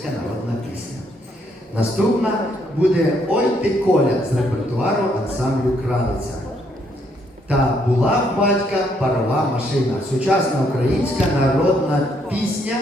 українська народна пісня. Наступна буде Ой ти коля з репертуару ансамблю Краниця. Та була в батька парова машина. Сучасна українська народна пісня,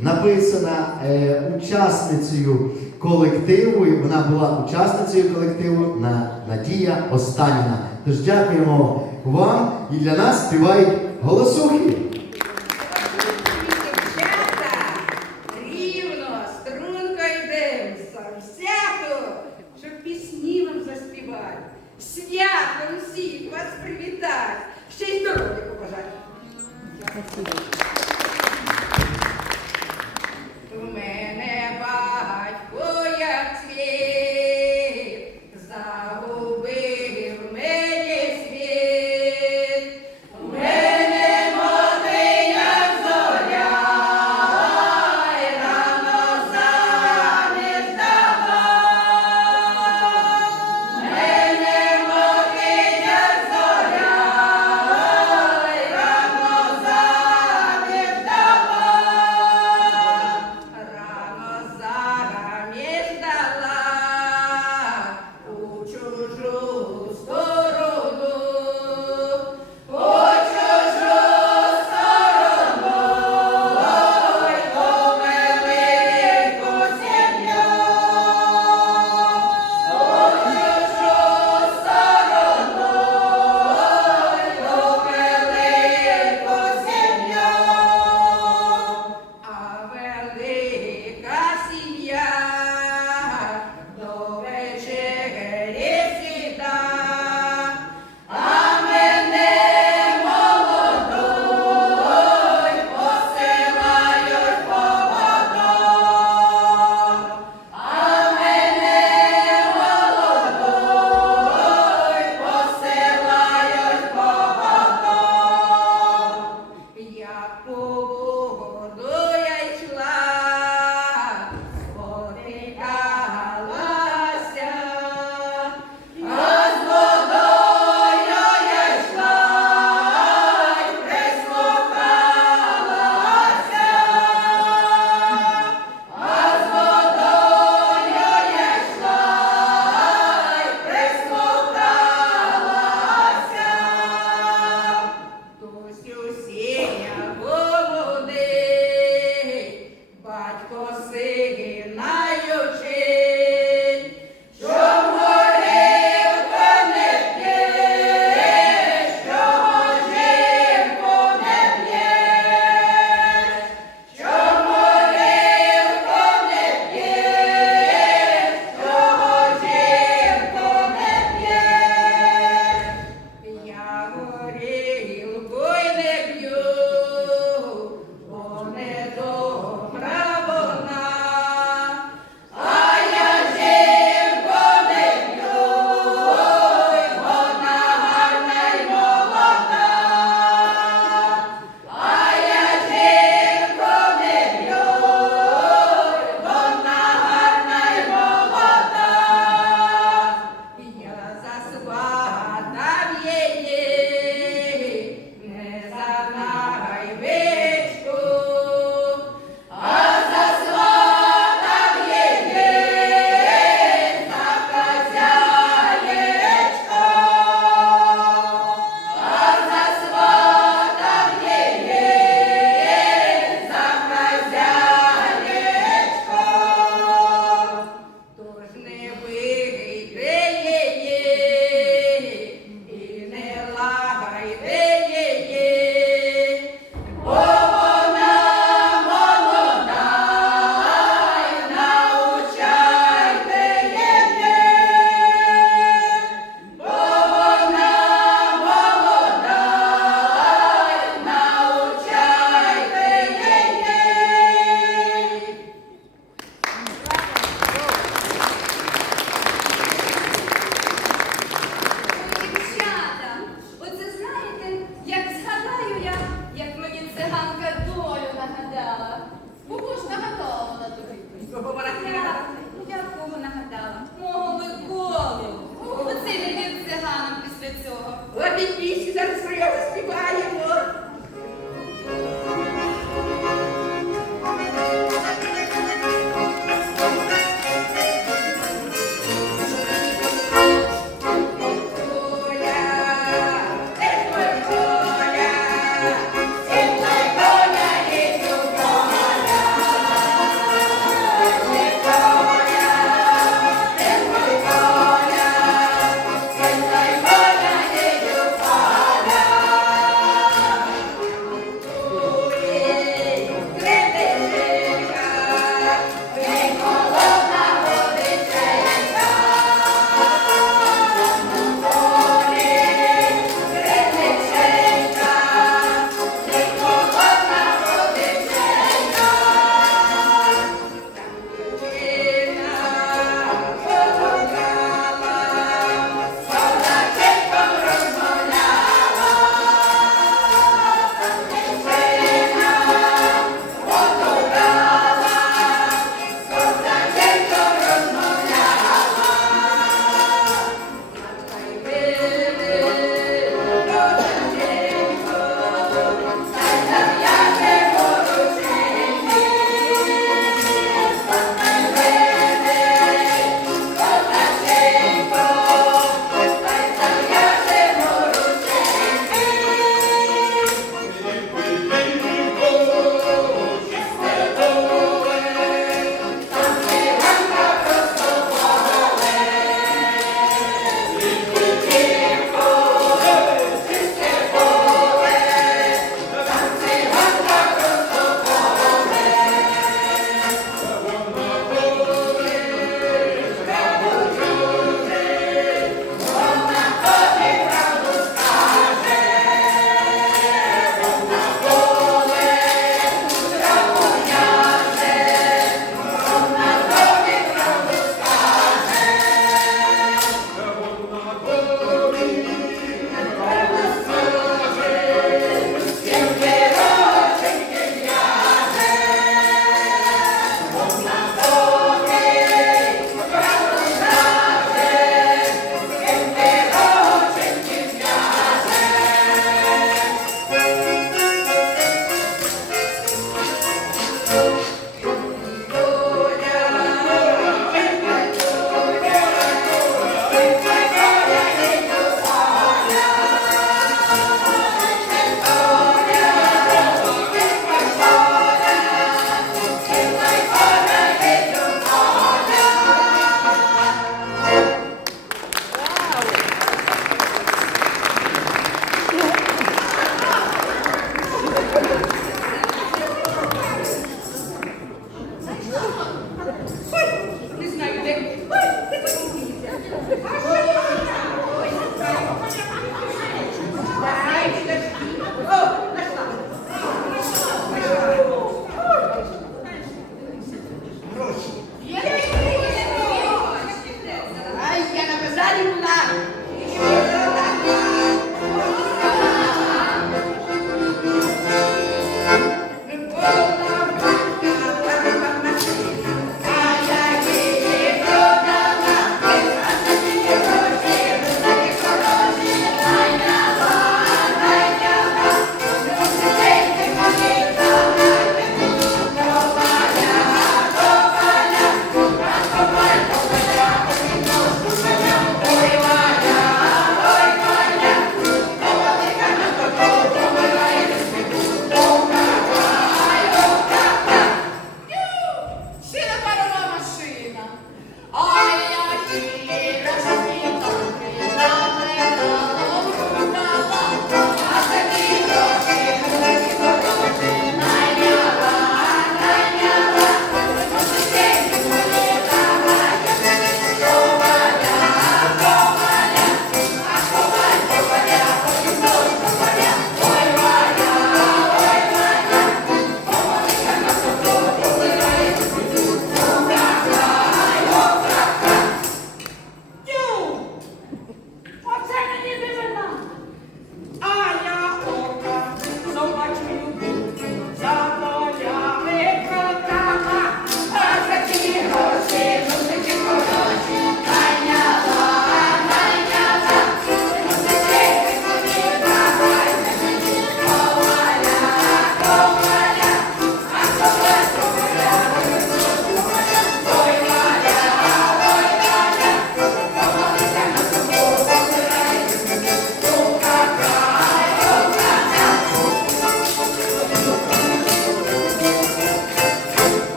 написана е, учасницею колективу. і Вона була учасницею колективу на Надія Останіна. Тож дякуємо вам і для нас співають голосухи.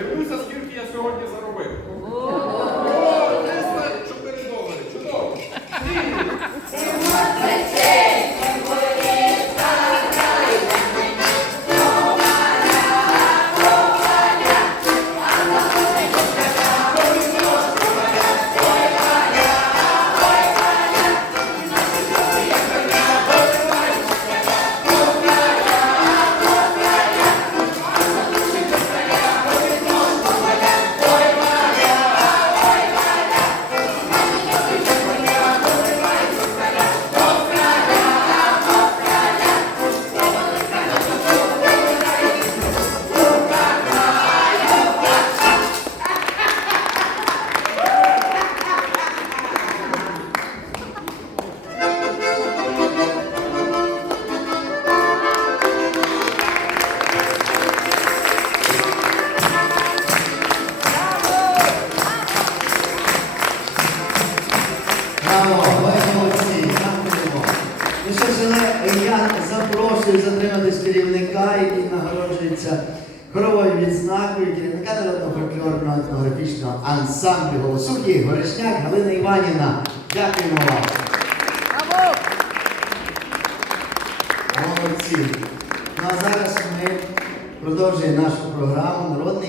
Дивлюся, скільки я сьогодні заробив. працею затриматись керівника, який нагороджується хоровою відзнакою керівника народного фольклорного етнографічного ансамблю Голосухи Горишняк Галина Іванівна. Дякуємо вам. Молодці. Ну а зараз ми продовжуємо нашу програму Народний